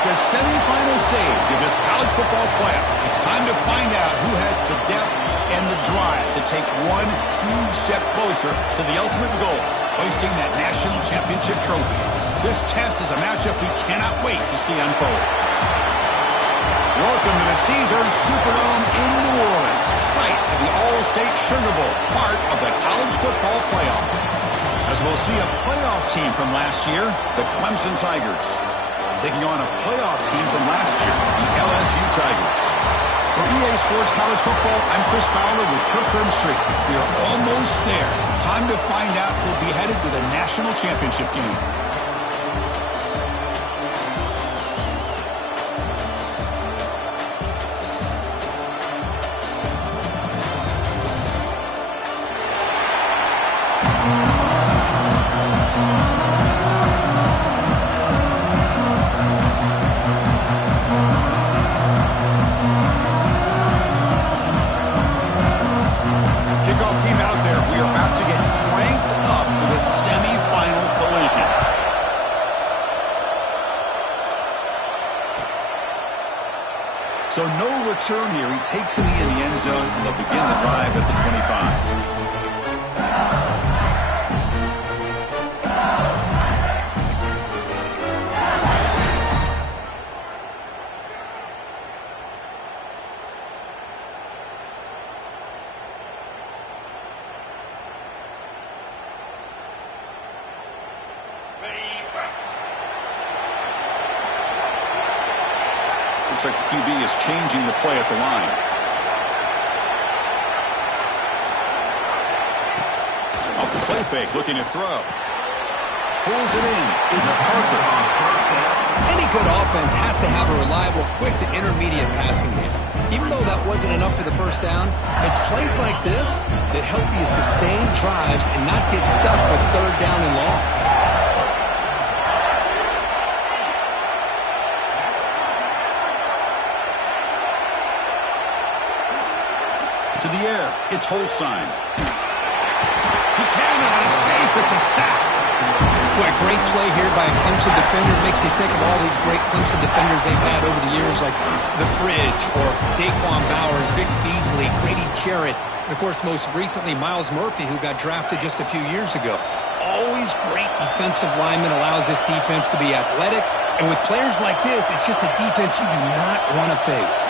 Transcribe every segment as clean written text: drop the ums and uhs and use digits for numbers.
The semifinal stage of this college football playoff. It's time to find out who has the depth and the drive to take one huge step closer to the ultimate goal, hoisting that national championship trophy. This test is a matchup we cannot wait to see unfold. Welcome to the Caesars Superdome in New Orleans, site of the All-State Sugar Bowl, part of the college football playoff. As we'll see a playoff team from last year, the Clemson Tigers, taking on a playoff team from last year, the LSU Tigers. For EA Sports College Football, I'm Chris Fowler with Kirk Herbstreit. We are almost there. Time to find out who'll be headed to the national championship game. So no return here. He takes it in the end zone, and they'll begin the drive at the 25. Looks like the QB is changing the play at the line. Off the play fake, looking to throw. Pulls it in. It's Parker. Any good offense has to have a reliable, quick to intermediate passing game. Even though that wasn't enough for the first down, it's plays like this that help you sustain drives and not get stuck with third down and long. To the air, it's Holstein. He cannot escape. It's a sack. Boy, great play here by a Clemson defender. Makes you think of all these great Clemson defenders they've had over the years, like The Fridge or Daquan Bowers, Vic Beasley, Grady Jarrett, and, of course, most recently, Miles Murphy, who got drafted just a few years ago. Always great defensive lineman, allows this defense to be athletic. And with players like this, it's just a defense you do not want to face.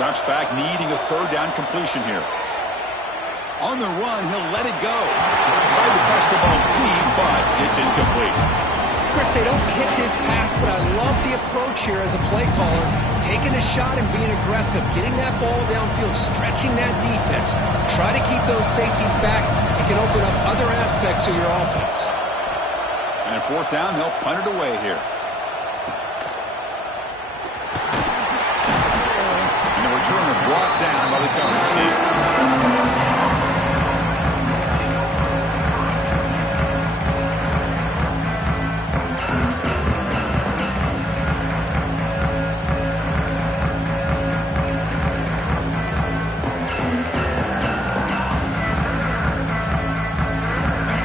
Drops back, needing a third down completion here. On the run, he'll let it go. Tried to press the ball deep, but it's incomplete. Chris, they don't hit this pass, but I love the approach here as a play caller. Taking a shot and being aggressive, getting that ball downfield, stretching that defense. Try to keep those safeties back. It can open up other aspects of your offense. And at fourth down, they'll punt it away here. Returner brought down by the coverage team.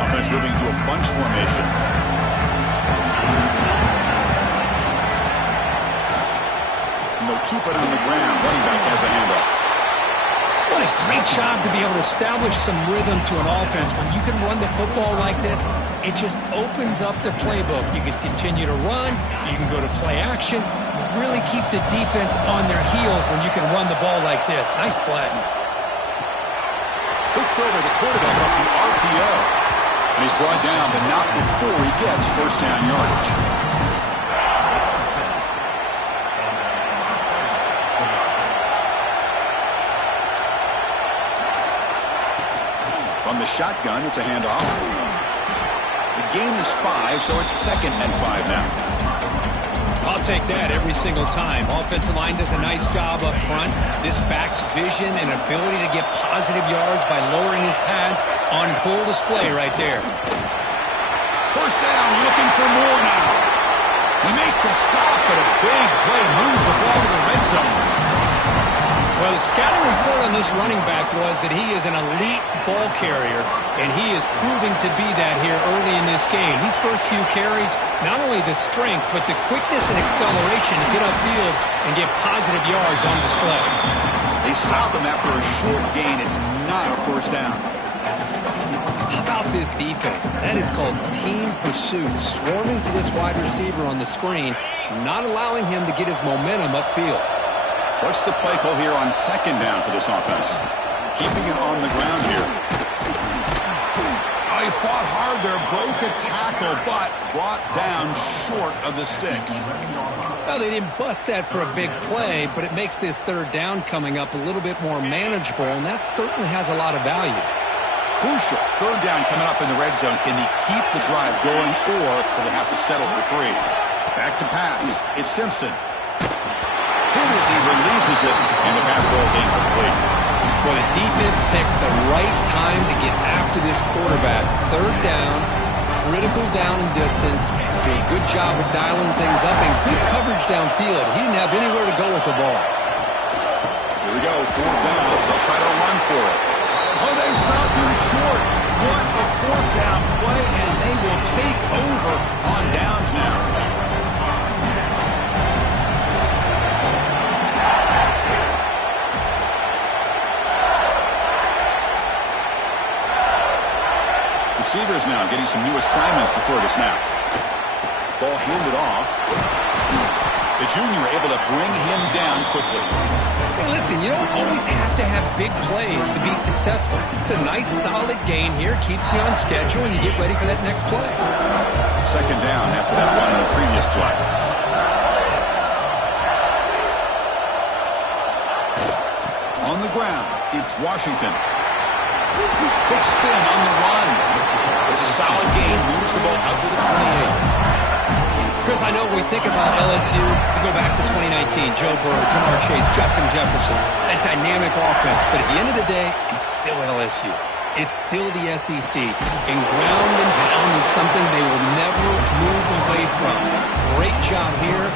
Offense moving to a bunch formation. Keep it on the ground. Running back has a handoff. What a great job to be able to establish some rhythm to an offense. When you can run the football like this, it just opens up the playbook. You can continue to run. You can go to play action. You really keep the defense on their heels when you can run the ball like this. Nice play. Quick throw by the quarterback off the RPO. And he's brought down, but not before he gets first down yardage. From the shotgun, it's a handoff. The game is 5, so it's 2nd and 5 now. I'll take that every single time. Offensive line does a nice job up front. This back's vision and ability to get positive yards by lowering his pads on full display right there. First down, looking for more now. He makes the stop, but a big play moves the ball to the red zone. Well, the scouting report on this running back was that he is an elite ball carrier, and he is proving to be that here early in this game. These first few carries, not only the strength, but the quickness and acceleration to get upfield and get positive yards on display. They stop him after a short gain. It's not a first down. How about this defense? That is called team pursuit, swarming to this wide receiver on the screen, not allowing him to get his momentum upfield. What's the play call here on second down for this offense? Keeping it on the ground here. Oh, he fought hard there, broke a tackle, but brought down short of the sticks. Well, they didn't bust that for a big play, but it makes this third down coming up a little bit more manageable, and that certainly has a lot of value. Crucial. Third down coming up in the red zone. Can he keep the drive going, or will they have to settle for 3? Back to pass. It's Simpson. Hit as he releases it, and the pass ball is incomplete. Well, the defense picks the right time to get after this quarterback. Third down, critical down and distance. Do a good job of dialing things up and good coverage downfield. He didn't have anywhere to go with the ball. Here we go, fourth down. They'll try to run for it. Oh, they've stopped him short. What a fourth down play, and they will take over on downs now. Receivers now getting some new assignments before the snap. Ball handed off. The junior able to bring him down quickly. Hey, listen, you don't always have to have big plays to be successful. It's a nice, solid gain here. Keeps you on schedule, and you get ready for that next play. Second down after that run in the previous play. On the ground, it's Washington. Big spin on the run. It's a solid gain. Moves the ball out to the 28. Chris, I know when we think about LSU, we go back to 2019, Joe Burrow, Jamar Chase, Justin Jefferson, that dynamic offense. But at the end of the day, it's still LSU. It's still the SEC. And ground and pound is something they will never move away from. Great job here.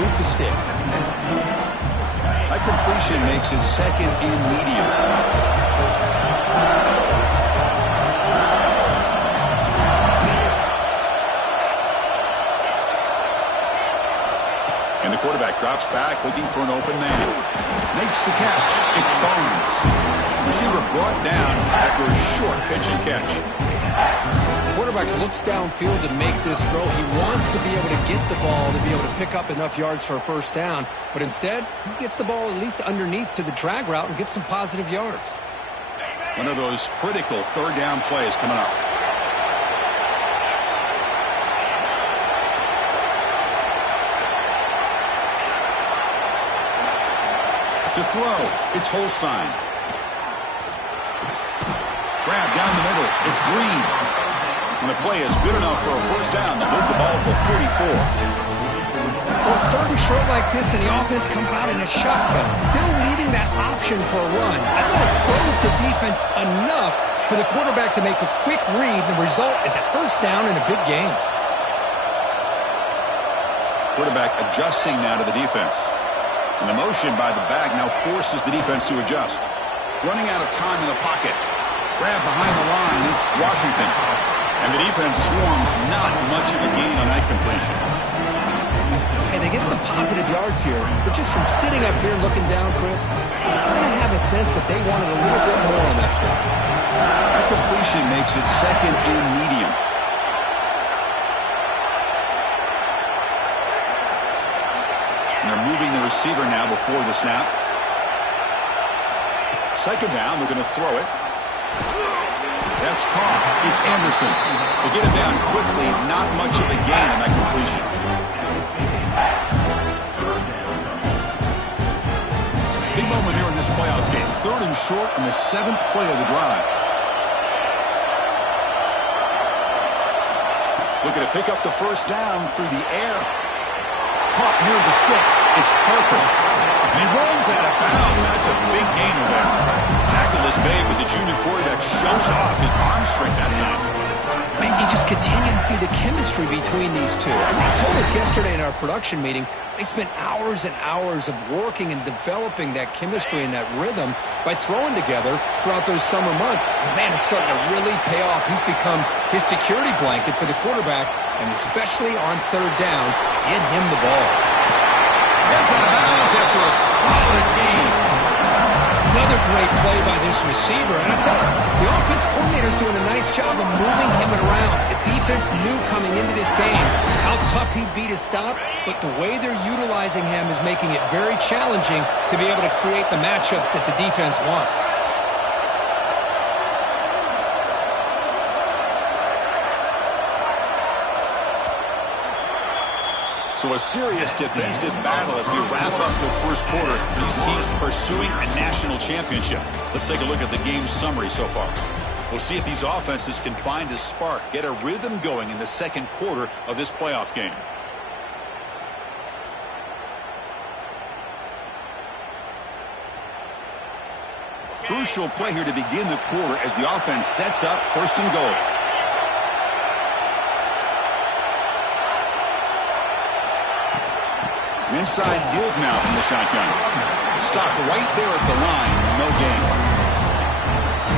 Move the sticks. That completion makes it second and medium. And the quarterback drops back, looking for an open man. Makes the catch. It's Barnes. Receiver brought down after a short pitch and catch. Quarterback looks downfield to make this throw. He wants to be able to get the ball to be able to pick up enough yards for a first down. But instead, he gets the ball at least underneath to the drag route and gets some positive yards. One of those critical third down plays coming up. To throw, it's Holstein. Grab down the middle, it's Green. And the play is good enough for a first down. They move the ball to the 44. Well, starting short like this and the offense comes out in a shotgun, still leaving that option for a run. I thought it throws the defense enough for the quarterback to make a quick read. The result is a first down in a big game. Quarterback adjusting now to the defense. And the motion by the back now forces the defense to adjust. Running out of time in the pocket. Grab behind the line, it's Washington. And the defense swarms, not much of a gain on that completion. Hey, they get some positive yards here, but just from sitting up here looking down, Chris, you kind of have a sense that they wanted a little bit more on that play. That completion makes it second and medium. And they're moving the receiver now before the snap. Second down, they're going to throw it. That's caught. It's Anderson. They get him down quickly. Not much of a gain on that completion. Big moment here in this playoff game. Third and short on the 7th play of the drive. Looking to pick up the first down through the air. Caught near the sticks. It's Parker. And he runs out of bounds. That's a big gainer there. Tackle is made, but the junior quarterback shows off his arm strength that time. Man, you just continue to see the chemistry between these two. And they told us yesterday in our production meeting, they spent hours and hours of working and developing that chemistry and that rhythm by throwing together throughout those summer months. And man, it's starting to really pay off. He's become his security blanket for the quarterback, and especially on third down, get him the ball. Gets out of bounds after a solid game. Another great play by this receiver. And I tell you, the offense coordinator's doing a nice job of moving him around. The defense knew coming into this game how tough he'd be to stop, but the way they're utilizing him is making it very challenging to be able to create the matchups that the defense wants. So a serious defensive battle as we wrap up the first quarter. These teams pursuing a national championship. Let's take a look at the game summary so far. We'll see if these offenses can find a spark, get a rhythm going in the second quarter of this playoff game. Crucial play here to begin the quarter as the offense sets up first and goal. Inside deals now from the shotgun. Stopped right there at the line. No gain.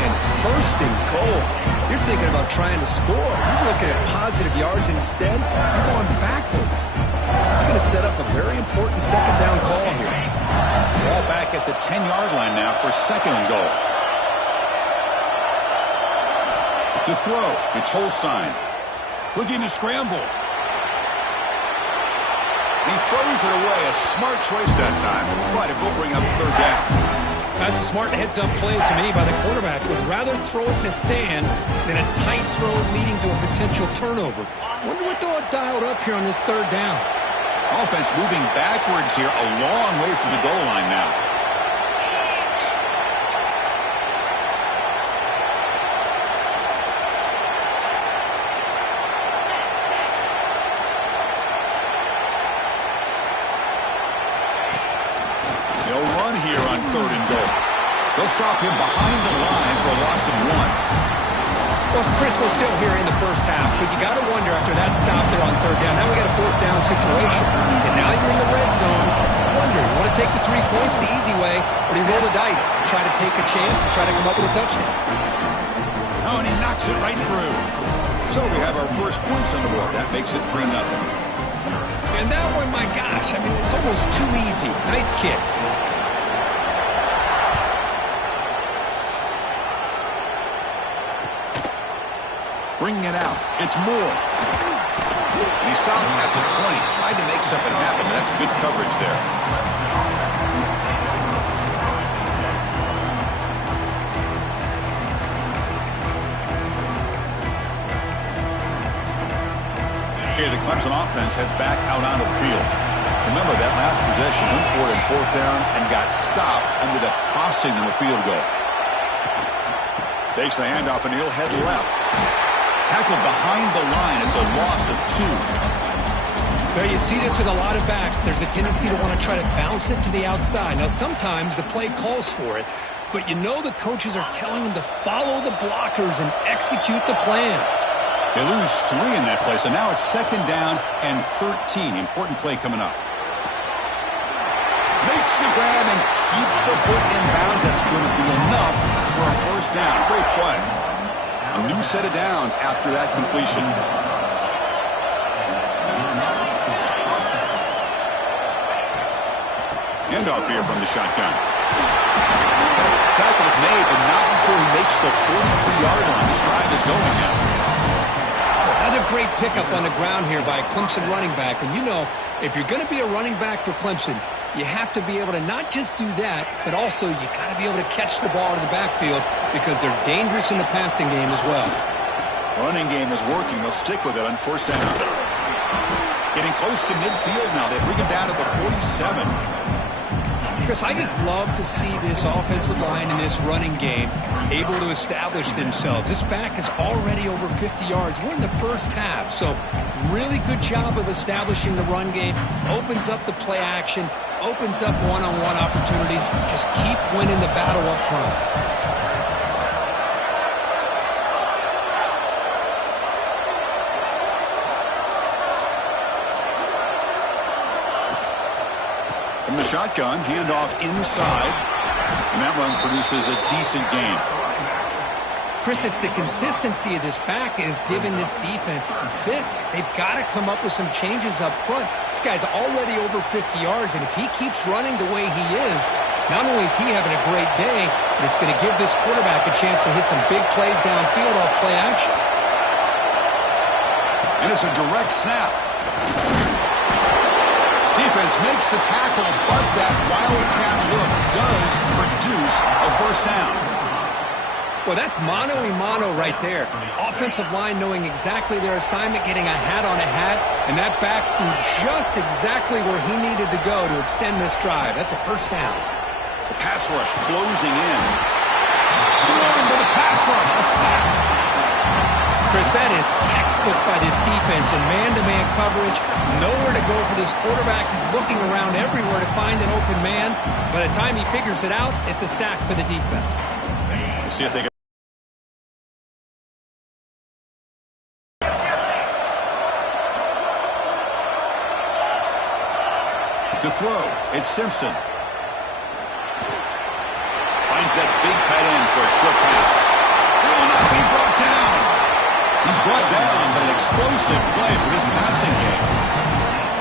And it's first and goal. You're thinking about trying to score. You're looking at positive yards, and instead, you're going backwards. It's going to set up a very important second down call here. Ball back at the 10-yard line now for second and goal. To throw, it's Holstein. Looking to scramble. He throws it away. A smart choice that time. But it will bring up third down. That's a smart heads-up play to me by the quarterback. Would rather throw it in the stands than a tight throw leading to a potential turnover. Wonder what they'll have dialed up here on this third down. Offense moving backwards here, a long way from the goal line now. They'll stop him behind the line for a loss of 1. Well, Chris was still here in the first half, but you got to wonder after that stop there on third down. Now we got a fourth down situation. And now you're in the red zone. I wonder, you want to take the 3 points the easy way, or do you roll the dice, try to take a chance, and try to come up with a touchdown? Oh, and he knocks it right through. So we have our first points on the board. That makes it 3-0. And that one, my gosh, I mean, it's almost too easy. Nice kick. Bringing it out. It's Moore. And he stopped at the 20. Tried to make something happen. That's good coverage there. Okay, the Clemson offense heads back out onto the field. Remember, that last possession went for it in fourth down and got stopped, ended up costing them a field goal. Takes the handoff and he'll head left. Tackled behind the line. It's a loss of 2. Well, you see this with a lot of backs. There's a tendency to want to try to bounce it to the outside. Now, sometimes the play calls for it, but you know the coaches are telling them to follow the blockers and execute the plan. They lose 3 in that play, so now it's second down and 13. Important play coming up. Makes the grab and keeps the foot in bounds. That's going to be enough for a first down. Great play. A new set of downs after that completion. Handoff here from the shotgun. Tackle's made, but not before he makes the 43-yard line. This drive is going now. Another great pickup on the ground here by a Clemson running back. And you know, if you're going to be a running back for Clemson, you have to be able to not just do that, but also you got to be able to catch the ball in the backfield because they're dangerous in the passing game as well. Running game is working. They'll stick with it on first down. Getting close to midfield now. They bring it down to the 47. Chris, I just love to see this offensive line and this running game able to establish themselves. This back is already over 50 yards. We're in the first half, so really good job of establishing the run game. Opens up the play action, opens up one-on-one opportunities. Just keep winning the battle up front. From the shotgun, handoff inside, and that run produces a decent gain. Chris, it's the consistency of this back is giving this defense fits. They've got to come up with some changes up front. This guy's already over 50 yards, and if he keeps running the way he is, not only is he having a great day, but it's going to give this quarterback a chance to hit some big plays downfield off play action. And it's a direct snap. Defense makes the tackle, but that wildcat look does produce a first down. Well, that's mano-a-mano right there. Offensive line knowing exactly their assignment, getting a hat on a hat, and that back threw just exactly where he needed to go to extend this drive. That's a first down. The pass rush closing in. Swung to the pass rush, a sack. Chris, that is textbook by this defense in man-to-man coverage. Nowhere to go for this quarterback. He's looking around everywhere to find an open man. By the time he figures it out, it's a sack for the defense. We'll see if they get to throw. It's Simpson. Finds that big tight end for a short pass. Will not be brought down. He's brought down, but an explosive play for this passing game.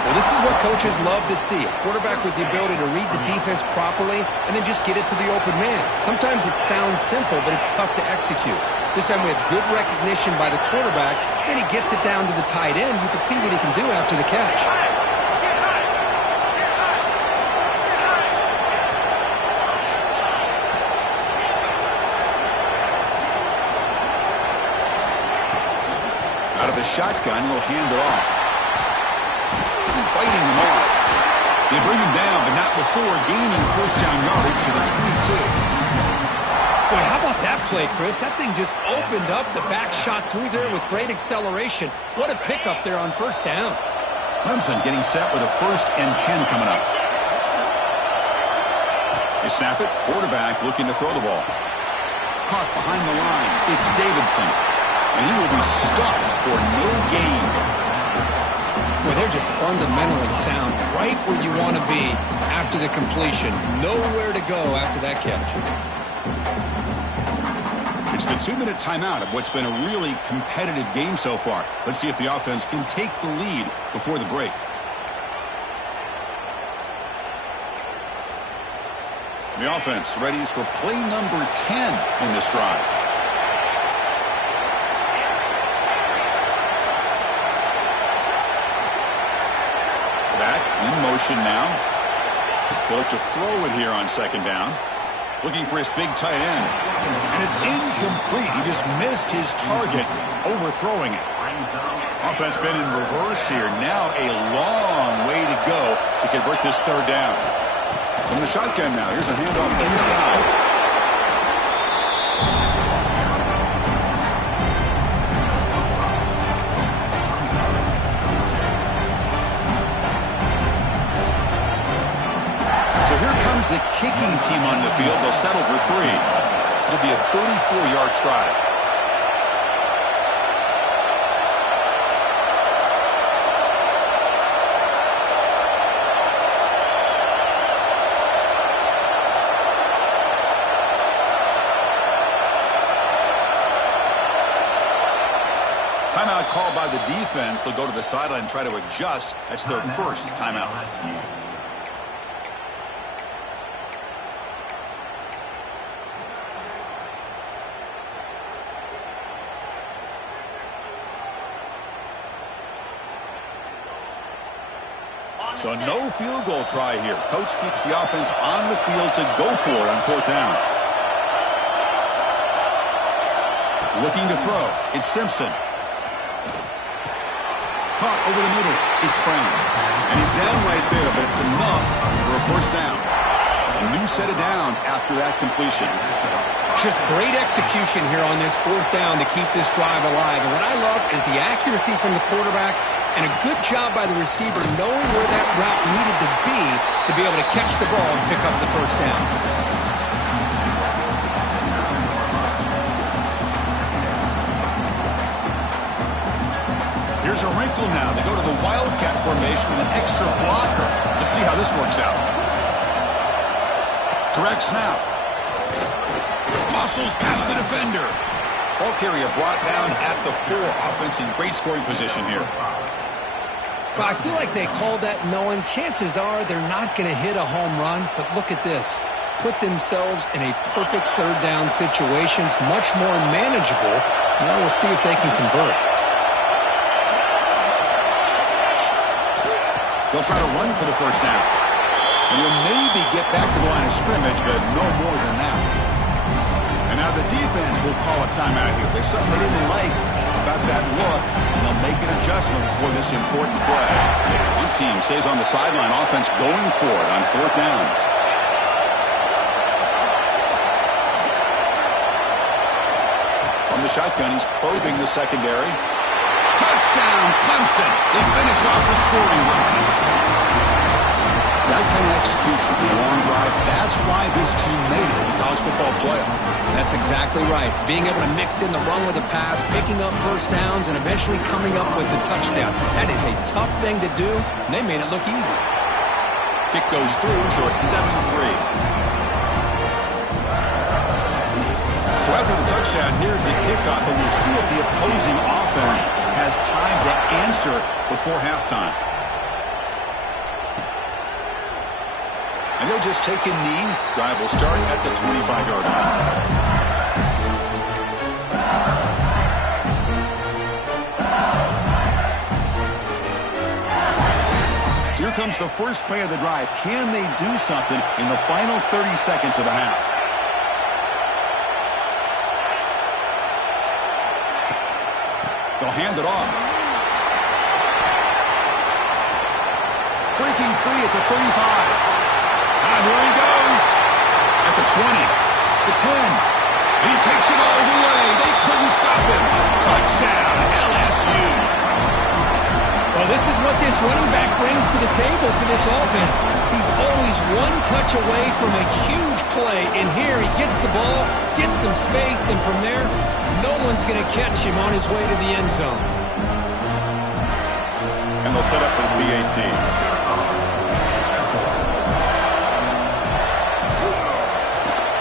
Well, this is what coaches love to see. A quarterback with the ability to read the defense properly and then just get it to the open man. Sometimes it sounds simple, but it's tough to execute. This time we have good recognition by the quarterback. Then he gets it down to the tight end. You can see what he can do after the catch. Out of the shotgun, he'll hand it off. Fighting him off. They bring him down, but not before gaining first down yardage to the 22. Boy, how about that play, Chris? That thing just opened up. The back shot through there with great acceleration. What a pickup there on first down. Clemson getting set with a 1st and 10 coming up. They snap it. Quarterback looking to throw the ball. Caught behind the line. It's Davidson. And he will be stuffed for no gain. Well, they're just fundamentally sound, right where you want to be after the completion. Nowhere to go after that catch. It's the 2-minute timeout of what's been a really competitive game so far. Let's see if the offense can take the lead before the break. The offense readies for play number 10 in this drive. Back in motion now. He'll look to throw it here on 2nd down. Looking for his big tight end. And it's incomplete. He just missed his target, overthrowing it. Offense been in reverse here. Now a long way to go to convert this 3rd down. From the shotgun now. Here's a handoff inside. The kicking team on the field. They'll settle for 3. It'll be a 34-yard try. Timeout called by the defense. They'll go to the sideline and try to adjust. That's their 1st timeout. So no field goal try here. Coach keeps the offense on the field to go for it on 4th down. Looking to throw. It's Simpson. Caught over the middle. It's Brown. And he's down right there, but it's enough for a 1st down. A new set of downs after that completion. Just great execution here on this fourth down to keep this drive alive. And what I love is the accuracy from the quarterback and a good job by the receiver knowing where that route needed to be able to catch the ball and pick up the first down. Here's a wrinkle now. They go to the Wildcat formation with an extra blocker. Let's see how this works out. Direct snap. Muscles past the defender. Ball carrier brought down at the 4. Offense in great scoring position here. Well, I feel like they called that knowing chances are they're not going to hit a home run. But look at this. Put themselves in a perfect third down situation. It's much more manageable. Now we'll see if they can convert. They'll try to run for the first down. And he'll maybe get back to the line of scrimmage, but no more than that. And now the defense will call a timeout here. There's something they didn't like about that look, and they'll make an adjustment for this important play. One team stays on the sideline, offense going for it on fourth down. From the shotgun, he's probing the secondary. Touchdown, Clemson. They finish off the scoring run. That kind of execution, the long drive, that's why this team made it in the college football playoff. That's exactly right. Being able to mix in the run with the pass, picking up first downs, and eventually coming up with the touchdown. That is a tough thing to do, and they made it look easy. Kick goes through, so it's 7-3. So after the touchdown, here's the kickoff, and we'll see if the opposing offense has time to answer before halftime. And they'll just take a knee. Drive will start at the 25-yard line. So here comes the first play of the drive. Can they do something in the final 30 seconds of the half? They'll hand it off. Breaking free at the 35. Here he goes. At the 20. The 10. And he takes it all the way. They couldn't stop him. Touchdown, LSU. Well, this is what this running back brings to the table for this offense. He's always one touch away from a huge play. And here he gets the ball, gets some space, and from there, no one's going to catch him on his way to the end zone. And they'll set up for the PAT.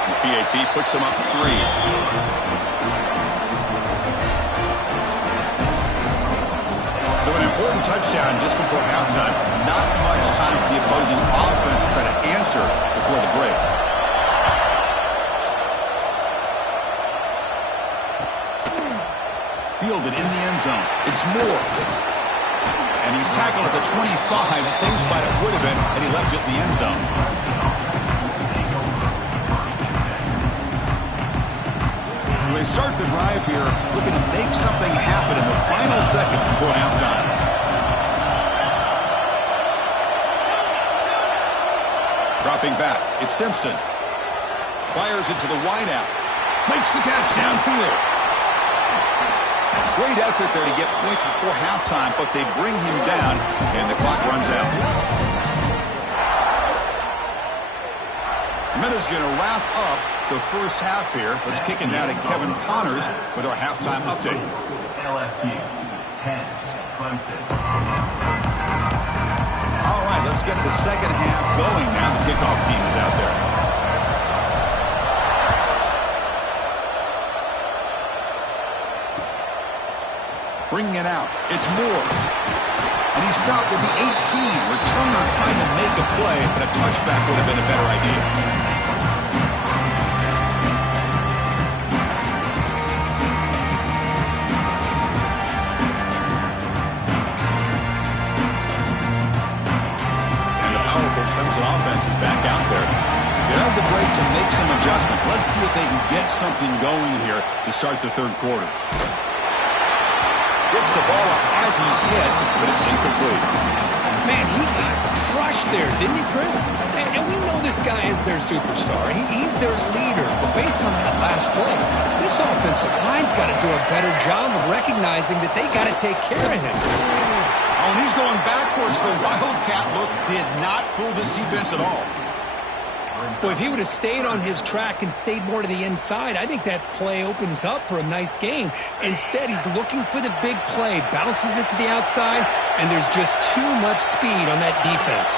The PAT puts him up 3. So an important touchdown just before halftime. Not much time for the opposing offense to try to answer before the break. Fielded in the end zone. It's Moore. And he's tackled at the 25. Same spot it would have been had he left it in the end zone. So they start the drive here, looking to make something happen in the final seconds before halftime. Dropping back, it's Simpson. Fires it to the wideout. Makes the catch downfield. Great effort there to get points before halftime, but they bring him down, and the clock runs out. Miller's going to wrap up the first half here. Let's kick it now to Kevin Connors with our halftime update. LSU 10, Clemson. All right, let's get the second half going now. The kickoff team is out there. Bringing it out. It's Moore. And he stopped with the 18. Returner trying to make a play, but a touchback would have been a better idea. And the powerful Clemson offense is back out there. They have the break to make some adjustments. Let's see if they can get something going here to start the third quarter. Gets the ball up as he's hit, but it's incomplete. Man, he got crushed there, didn't he, Chris? And we know this guy is their superstar. He's their leader. But based on that last play, this offensive line's got to do a better job of recognizing that they got to take care of him. Oh, and he's going backwards. The Wildcat look did not fool this defense at all. Well, if he would have stayed on his track and stayed more to the inside, I think that play opens up for a nice gain. Instead, he's looking for the big play, bounces it to the outside, and there's just too much speed on that defense.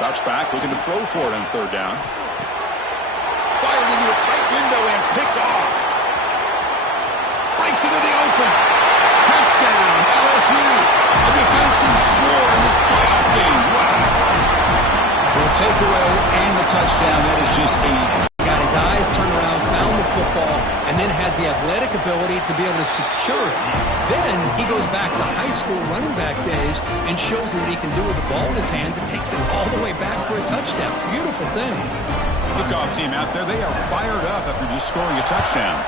Bounce back, looking to throw for it on third down. Fired into a tight window and picked off. Breaks into the open. Touchdown, LSU. A defensive score in this playoff game. Wow. Well, the takeaway and the touchdown, that is just a... Got his eyes turned around, found the football, and then has the athletic ability to be able to secure it. Then he goes back to high school running back days and shows you what he can do with the ball in his hands and takes it all the way back for a touchdown. Beautiful thing. Kickoff team out there, they are fired up after just scoring a touchdown.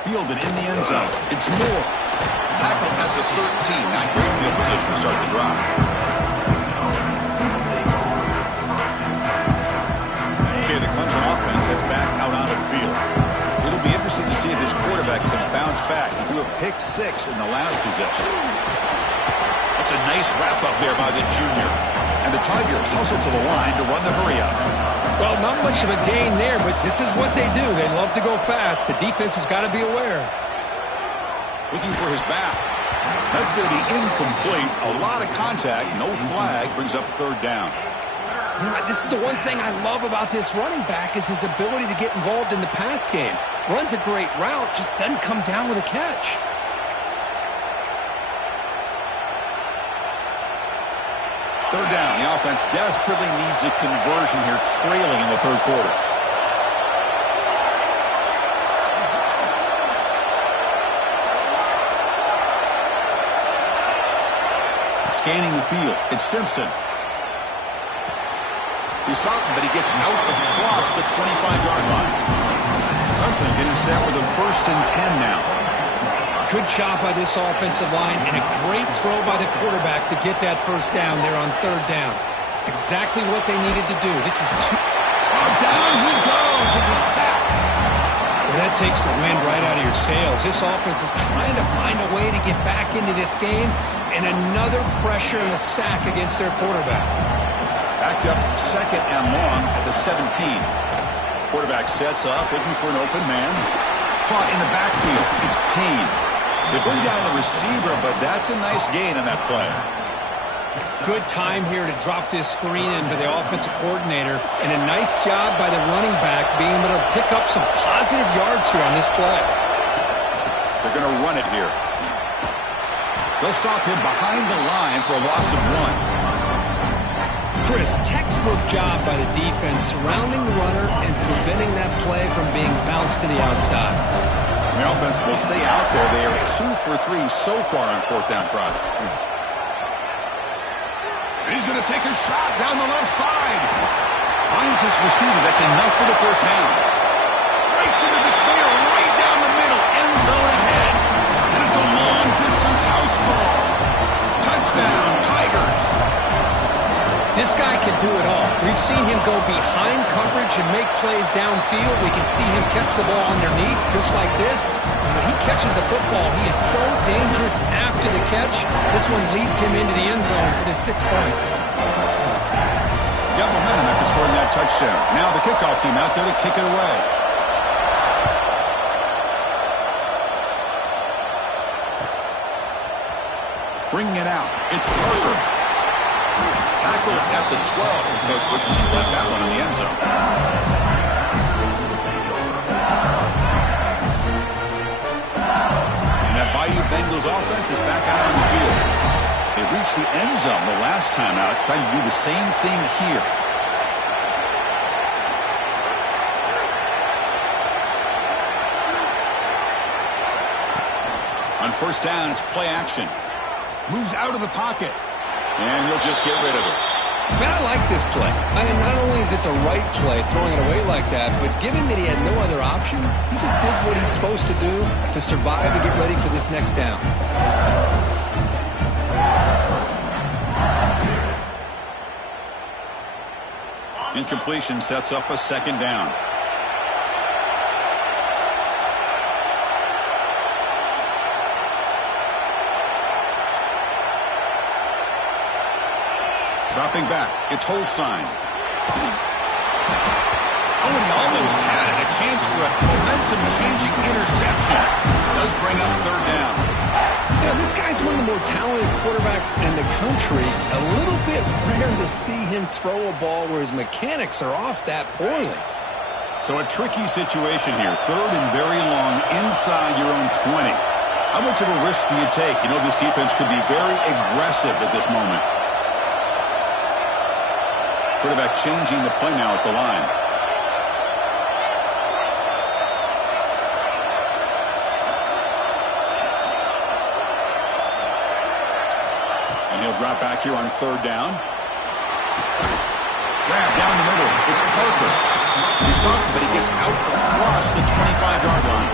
Fielded in the end zone. It's Moore. Tackled at the 13. Not great field position to start the drive. Okay, the Clemson offense heads back out onto the field. It'll be interesting to see if this quarterback can bounce back. He threw a pick-6 in the last possession. That's a nice wrap-up there by the junior. And the Tigers hustle to the line to run the hurry-up. Well, not much of a gain there, but this is what they do. They love to go fast. The defense has got to be aware. Looking for his back. That's going to be incomplete. A lot of contact. No flag. Brings up third down. You know, this is the one thing I love about this running back is his ability to get involved in the pass game. Runs a great route, just doesn't come down with a catch. Third down. The offense desperately needs a conversion here, trailing in the third quarter. Scanning the field. It's Simpson. He's stopping, but he gets out across the 25-yard line. Clemson getting set with a 1st and 10 now. Good job by this offensive line and a great throw by the quarterback to get that first down there on third down. It's exactly what they needed to do. This is two. Oh, down he goes. It's a sack. Well, that takes the wind right out of your sails. This offense is trying to find a way to get back into this game, and another pressure and a sack against their quarterback. Backed up 2nd and long at the 17. Quarterback sets up, looking for an open man. Caught in the backfield. It's Payne. They bring down the receiver, but that's a nice gain on that play. Good time here to drop this screen in by the offensive coordinator, and a nice job by the running back being able to pick up some positive yards here on this play. They're going to run it here. They'll stop him behind the line for a loss of 1. Chris, textbook job by the defense surrounding the runner and preventing that play from being bounced to the outside. The offense will stay out there. They are 2 for 3 so far on 4th down tries. And he's going to take a shot down the left side. Finds his receiver. That's enough for the first down. Breaks into the clear right down the middle. End zone ahead. And it's a long-distance house call. Touchdown, Tigers. This guy can do it all. We've seen him go behind coverage and make plays downfield. We can see him catch the ball underneath just like this. And when he catches the football, he is so dangerous after the catch. This one leads him into the end zone for the 6 points. Got momentum after scoring that touchdown. Now the kickoff team out there to kick it away. Bringing it out. It's Parker. Tackled at the 12. The coach wishes he left that one in the end zone. And that Bayou Bengals offense is back out on the field. They reached the end zone the last time out, trying to do the same thing here. On 1st down, it's play action. Moves out of the pocket. And he'll just get rid of it. Man, I like this play. Not only is it the right play, throwing it away like that, but given that he had no other option, he just did what he's supposed to do to survive and get ready for this next down. Incompletion sets up a second down. Dropping back, it's Holstein. Oh, and he almost had it. A chance for a momentum-changing interception. Does bring up third down. You know, this guy's one of the more talented quarterbacks in the country. A little bit rare to see him throw a ball where his mechanics are off that poorly. So a tricky situation here. Third and very long inside your own 20. How much of a risk do you take? You know, this defense could be very aggressive at this moment. Quarterback changing the play now at the line. And he'll drop back here on third down. Grab down the middle. It's Parker. He's talking, but he gets out across the 25-yard line.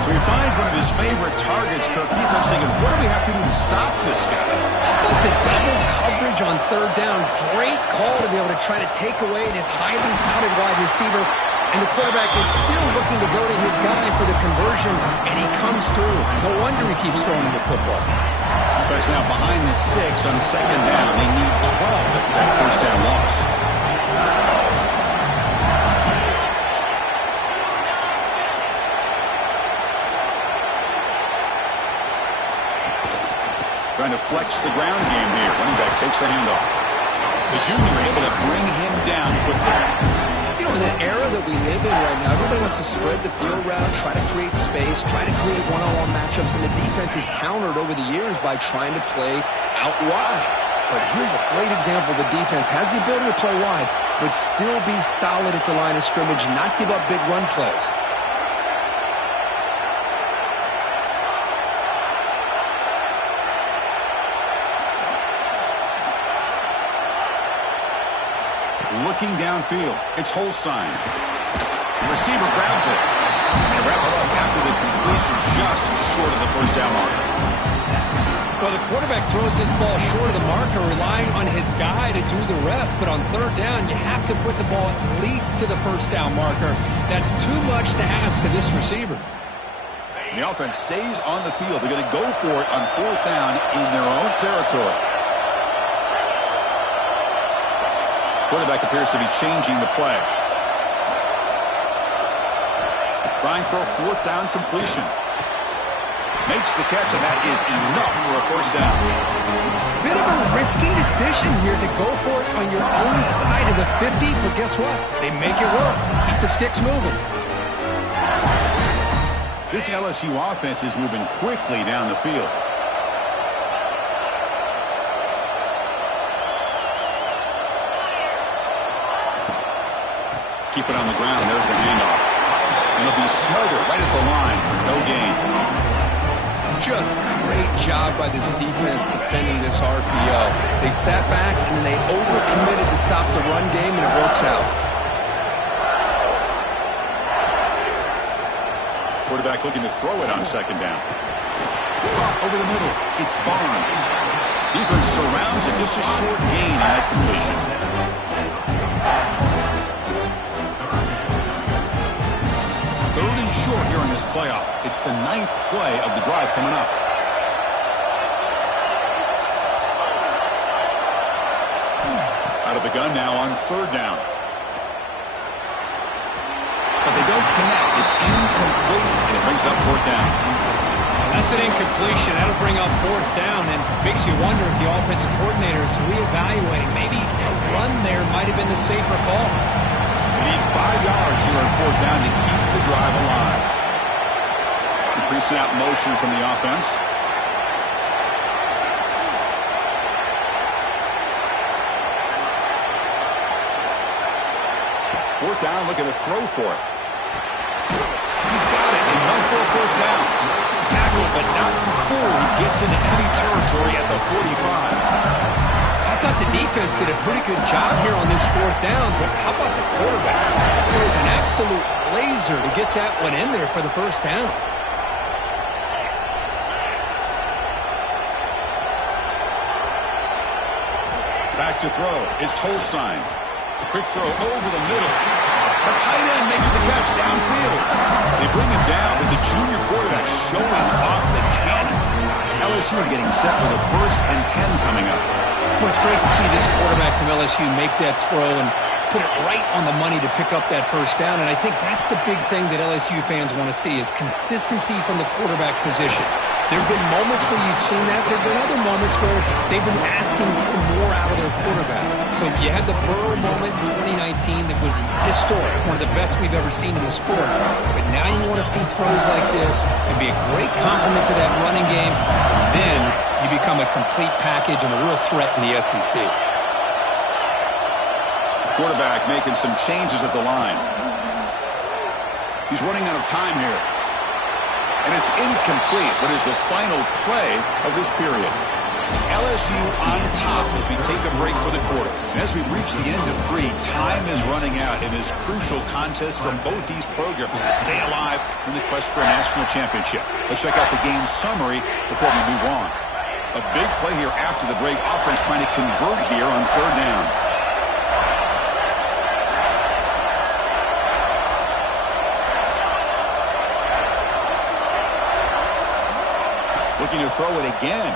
So he finds one of his favorite targets. Kirk defense thinking, what do we have to do to stop this guy? How about the double coverage on third down? Great call to be able to try to take away this highly touted wide receiver. And the quarterback is still looking to go to his guy for the conversion, and he comes through. No wonder he keeps throwing him the football. Offense now behind the sticks on second down. They need 12 after that first down loss. Trying to flex the ground game here. Running back takes the handoff. The junior able to bring him down quickly. You know, in the era that we live in right now, everybody wants to spread the field around, try to create space, try to create one-on-one matchups, and the defense is countered over the years by trying to play out wide. But here's a great example. The defense has the ability to play wide, but still be solid at the line of scrimmage, not give up big run plays. Looking downfield, it's Holstein. The receiver grabs it. They wrap it up after the completion just short of the first down marker. Well, the quarterback throws this ball short of the marker, relying on his guy to do the rest. But on third down, you have to put the ball at least to the first down marker. That's too much to ask of this receiver. The offense stays on the field. They're going to go for it on fourth down in their own territory. Quarterback appears to be changing the play. Trying for a fourth down completion. Makes the catch, and that is enough for a first down. Bit of a risky decision here to go for it on your own side of the 50, but guess what? They make it work. Keep the sticks moving. This LSU offense is moving quickly down the field. Keep it on the ground. There's the handoff. And it'll be Smoter right at the line for no gain. Just great job by this defense defending this RPO. They sat back and then they overcommitted to stop the run game, and it works out. Quarterback looking to throw it on second down. Over the middle. It's Barnes. Defense surrounds it. Just a short gain on that completion. Third and short here in this playoff. It's the 9th play of the drive coming up. Out of the gun now on third down. But they don't connect. It's incomplete, and it brings up fourth down. That's an incompletion. That'll bring up fourth down, and makes you wonder if the offensive coordinator is reevaluating. Maybe a run there might have been the safer call. We need 5 yards here on fourth down to keep the drive alive. The pre-snap motion from the offense. Fourth down, look at the throw for it. He's got it, enough for a first down. Tackle, but not before he gets into enemy territory at the 45. I thought the defense did a pretty good job here on this fourth down, but how about the quarterback? There was an absolute laser to get that one in there for the first down. Back to throw. It's Holstein. Quick throw over the middle. The tight end makes the catch downfield. They bring him down with the junior quarterback showing off the cannon. LSU are getting set with a 1st and 10 coming up. Well, it's great to see this quarterback from LSU make that throw and put it right on the money to pick up that first down. And I think that's the big thing that LSU fans want to see is consistency from the quarterback position. There have been moments where you've seen that. There have been other moments where they've been asking for more out of their quarterback. So you had the Burrow moment in 2019 that was historic, one of the best we've ever seen in the sport. But now you want to see throws like this and be a great complement to that running game. And then you become a complete package and a real threat in the SEC. Quarterback making some changes at the line. He's running out of time here. And it's incomplete, but is the final play of this period. It's LSU on top as we take a break for the quarter. And as we reach the end of 3, time is running out in this crucial contest from both these programs to stay alive in the quest for a national championship. Let's check out the game summary before we move on. A big play here after the break. Offense trying to convert here on 3rd down. Looking to throw it again.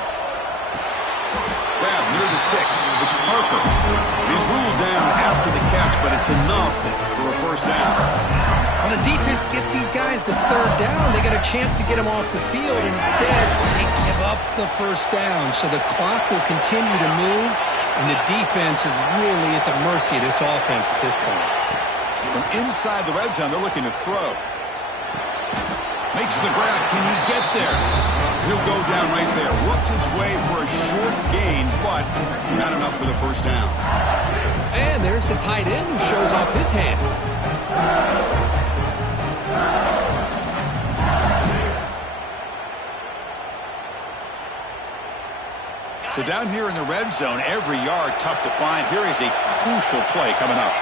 Grab near the sticks. It's Parker. He's ruled down after the catch, but it's enough for a 1st down. Well, the defense gets these guys to 3rd down. They got a chance to get them off the field, and instead they give up the 1st down. So the clock will continue to move, and the defense is really at the mercy of this offense at this point. From inside the red zone, they're looking to throw. Makes the grab. Can he get there? He'll go down right there. Worked his way for a short gain, but not enough for the 1st down. And there's the tight end who shows off his hands. So down here in the red zone, every yard tough to find. Here is a crucial play coming up.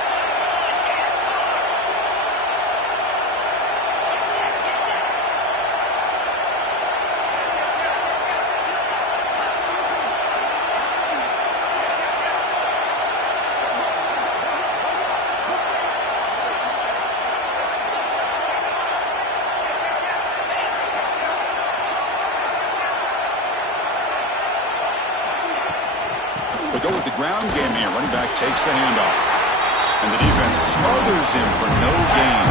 Go with the ground game here. Running back takes the handoff. And the defense smothers him for no gain.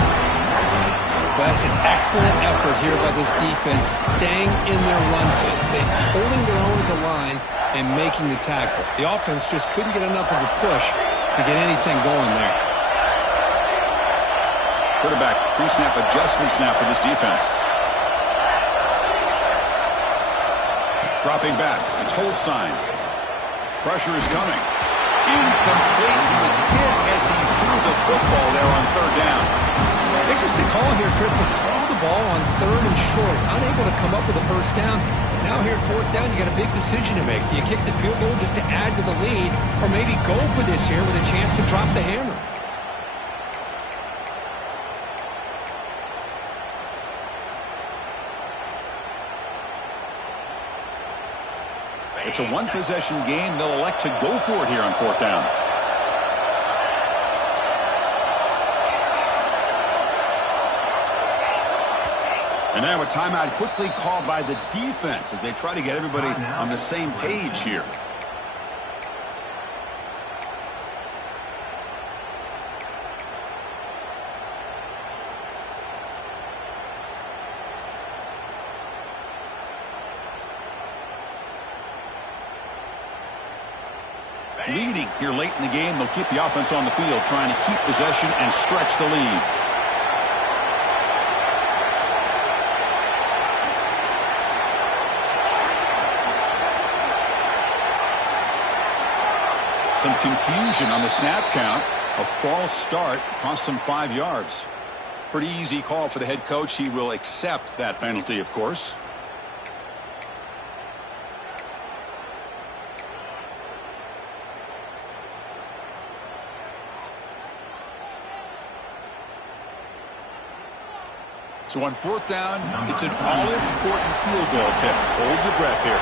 Well, that's an excellent effort here by this defense, staying in their run phase. They're holding their own at the line and making the tackle. The offense just couldn't get enough of a push to get anything going there. Quarterback pre-snap adjustments now for this defense. Dropping back. It's Holstein. Pressure is coming. Incomplete. He was hit as he threw the football there on 3rd down. Interesting call here, Chris, to throw the ball on 3rd and short. Unable to come up with a 1st down. Now here at 4th down, you got a big decision to make. Do you kick the field goal just to add to the lead, or maybe go for this here with a chance to drop the hammer? It's a 1-possession game. They'll elect to go for it here on 4th down. And now a timeout quickly called by the defense as they try to get everybody on the same page here. Leading here late in the game, they'll keep the offense on the field, trying to keep possession and stretch the lead. Some confusion on the snap count. A false start cost them 5 yards. Pretty easy call for the head coach. He will accept that penalty, of course. So on fourth down, it's an all-important field goal attempt. Hold your breath here.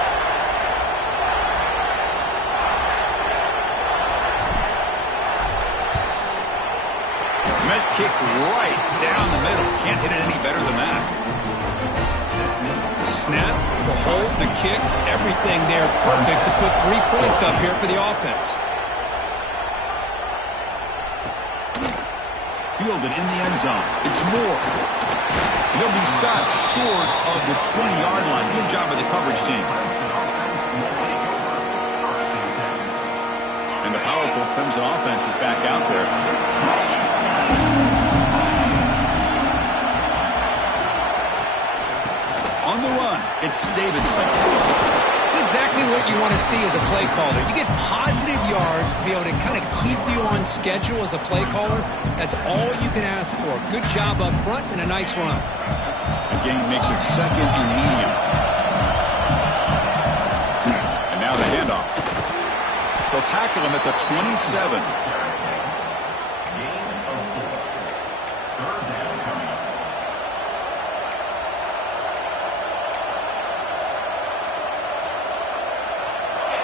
Meant kick right down the middle. Can't hit it any better than that. Snap, the hold, the kick, everything there perfect to put 3 points up here for the offense. Fielded in the end zone. It's Moore. He'll be stopped short of the 20-yard line. Good job by the coverage team. And the powerful Clemson offense is back out there. On the run, it's Davidson. It's exactly what you want to see as a play caller. You get positive yards to be able to kind of keep you on schedule as a play caller. That's all you can ask for. Good job up front and a nice run. Again, makes it second and medium. And now the handoff. They'll tackle him at the 27.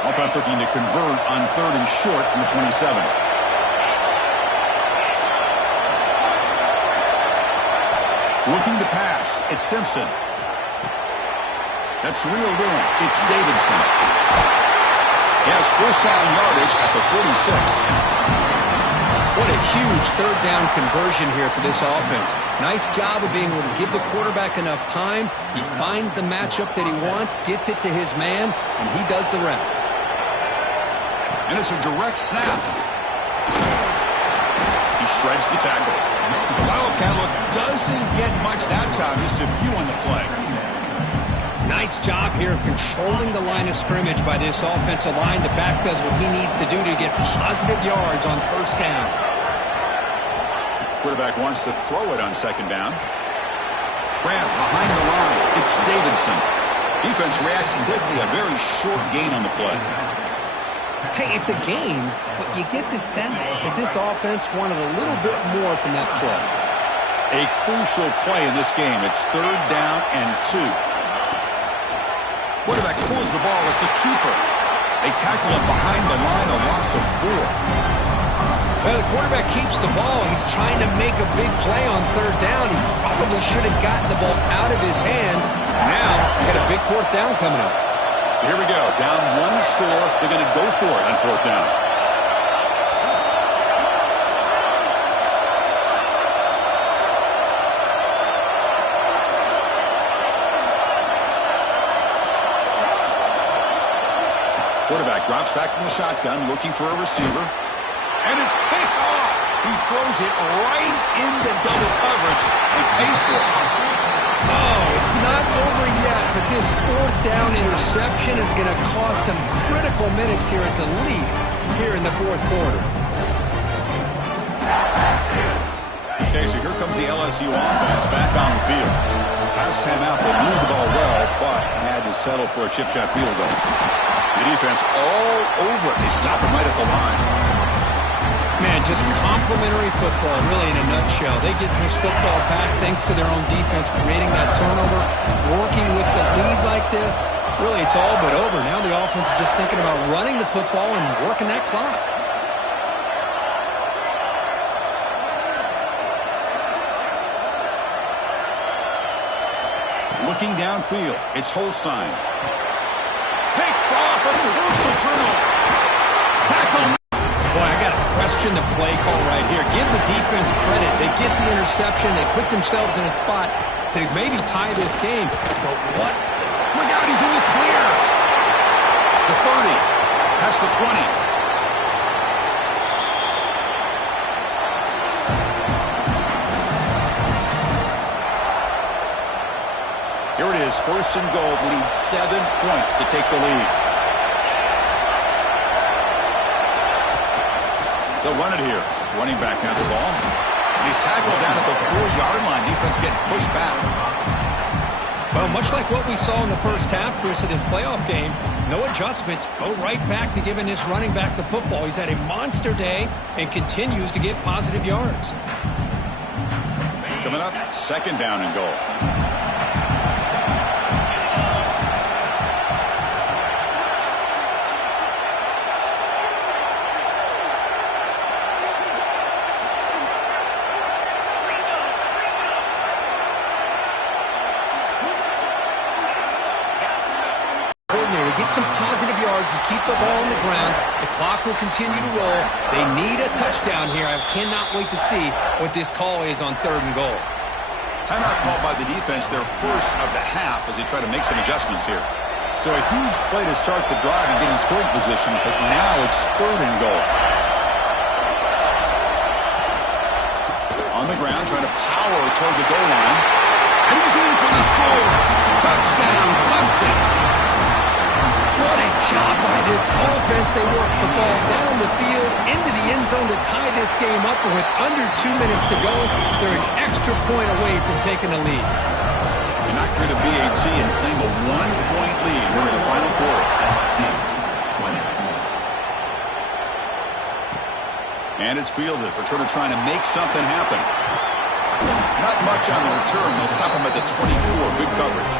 Offense looking to convert on third and short from the 27. Looking to pass. It's Simpson. That's reeled in. It's Davidson. He has first down yardage at the 46. What a huge third down conversion here for this offense. Nice job of being able to give the quarterback enough time. He finds the matchup that he wants, gets it to his man, and he does the rest. And it's a direct snap. He shreds the tackle. Wildcat look doesn't get much that time, just a few on the play. Nice job here of controlling the line of scrimmage by this offensive line. The back does what he needs to do to get positive yards on first down. Quarterback wants to throw it on second down. Graham behind the line. It's Davidson. Defense reacts quickly. A very short gain on the play. Hey, it's a game, but you get the sense that this offense wanted a little bit more from that play. A crucial play in this game. It's third down and 2. Quarterback pulls the ball. It's a keeper. They tackle him behind the line, a loss of 4. Well, the quarterback keeps the ball. He's trying to make a big play on third down. He probably should have gotten the ball out of his hands. Now, got a big fourth down coming up. So here we go. Down 1 score. They're going to go for it on fourth down. Quarterback drops back from the shotgun, looking for a receiver. And it's picked off. He throws it right into double coverage and pays for it. Oh, it's not over yet, but this fourth down interception is going to cost him critical minutes here at the least here in the fourth quarter. Okay, so here comes the LSU offense back on the field. Last time out, they moved the ball well, but had to settle for a chip shot field goal. The defense all over it. They stop him right at the line. Man, just complimentary football, really, in a nutshell. They get this football back thanks to their own defense, creating that turnover, working with the lead like this. Really, it's all but over. Now the offense is just thinking about running the football and working that clock. Looking downfield, it's Holstein. Picked off, a crucial turnover. Tackle. Boy, I got to question the play call right here. Give the defense credit. They get the interception. They put themselves in a spot to maybe tie this game. But what? Look out, he's in the clear. The 30, past the 20. Here it is, first and goal. They need 7 points to take the lead. They'll run it here. Running back has the ball. And he's tackled down at the 4-yard line. Defense getting pushed back. Well, much like what we saw in the first half, Chris, of this playoff game, no adjustments. Go right back to giving this running back the football. He's had a monster day and continues to get positive yards. Coming up, second down and goal. Get some positive yards. You keep the ball on the ground. The clock will continue to roll. They need a touchdown here. I cannot wait to see what this call is on 3rd and goal. Timeout called by the defense, their first of the half, as they try to make some adjustments here. So a huge play to start the drive and get in scoring position, but now it's 3rd and goal. On the ground, trying to power toward the goal line. And he's in for the score. Touchdown, Clemson. What a job by this offense. They work the ball down the field into the end zone to tie this game up. And with under 2 minutes to go, they're an extra point away from taking the lead. They knock through the BAT and claim a 1-point lead here in the final quarter. And it's fielded. Returner trying to make something happen. Not much on the return. They'll stop him at the 24. Good coverage.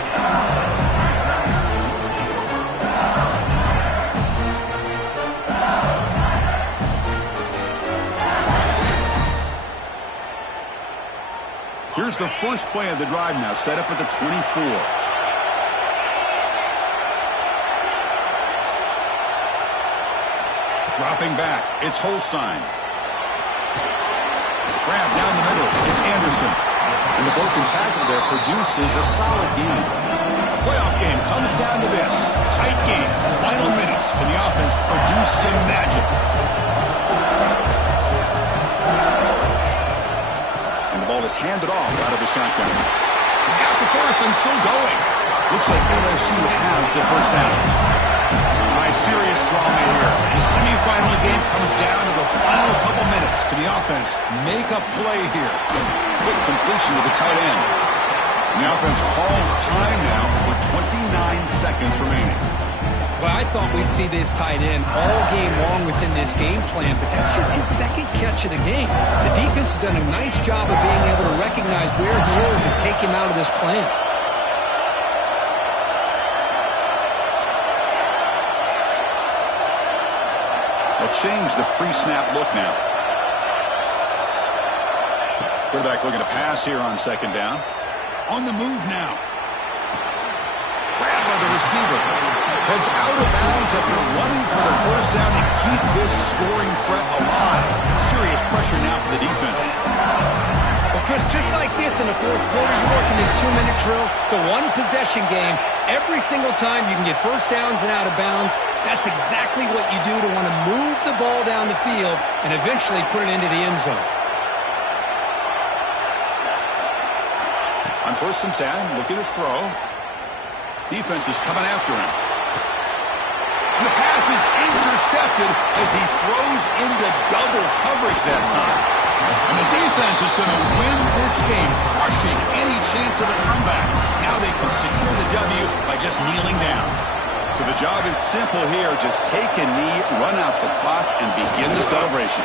Here's the first play of the drive now, set up at the 24. Dropping back, it's Holstein. Grab down the middle, it's Anderson. And the broken tackle there produces a solid game. The playoff game comes down to this. Tight game, final minutes, and the offense produced some magic. Ball is handed off out of the shotgun. He's got the first and still going. Looks like LSU has the first down. All right, serious drama here. The semifinal game comes down to the final couple minutes. Can the offense make a play here? Quick completion to the tight end. And the offense calls time now with 29 seconds remaining. Well, I thought we'd see this tight end all game long within this game plan, but that's just his second catch of the game. The defense has done a nice job of being able to recognize where he is and take him out of this plan. They'll change the pre-snap look now. Quarterback looking to pass here on second down. On the move now. Grabbed by the receiver. Heads out of bounds after running for the first down to keep this scoring threat alive. Serious pressure now for the defense. Well, Chris, just like this in the fourth quarter, you're working this 2-minute drill. It's a one-possession game. Every single time you can get first downs and out of bounds, that's exactly what you do to want to move the ball down the field and eventually put it into the end zone. On 1st and 10, looking to throw. Defense is coming after him. And the pass is intercepted as he throws into double coverage that time. And the defense is going to win this game, crushing any chance of a comeback. Now they can secure the W by just kneeling down. So the job is simple here. Just take a knee, run out the clock, and begin the celebration.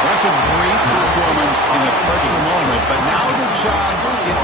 That's a great performance in the pressure moment, but now the job is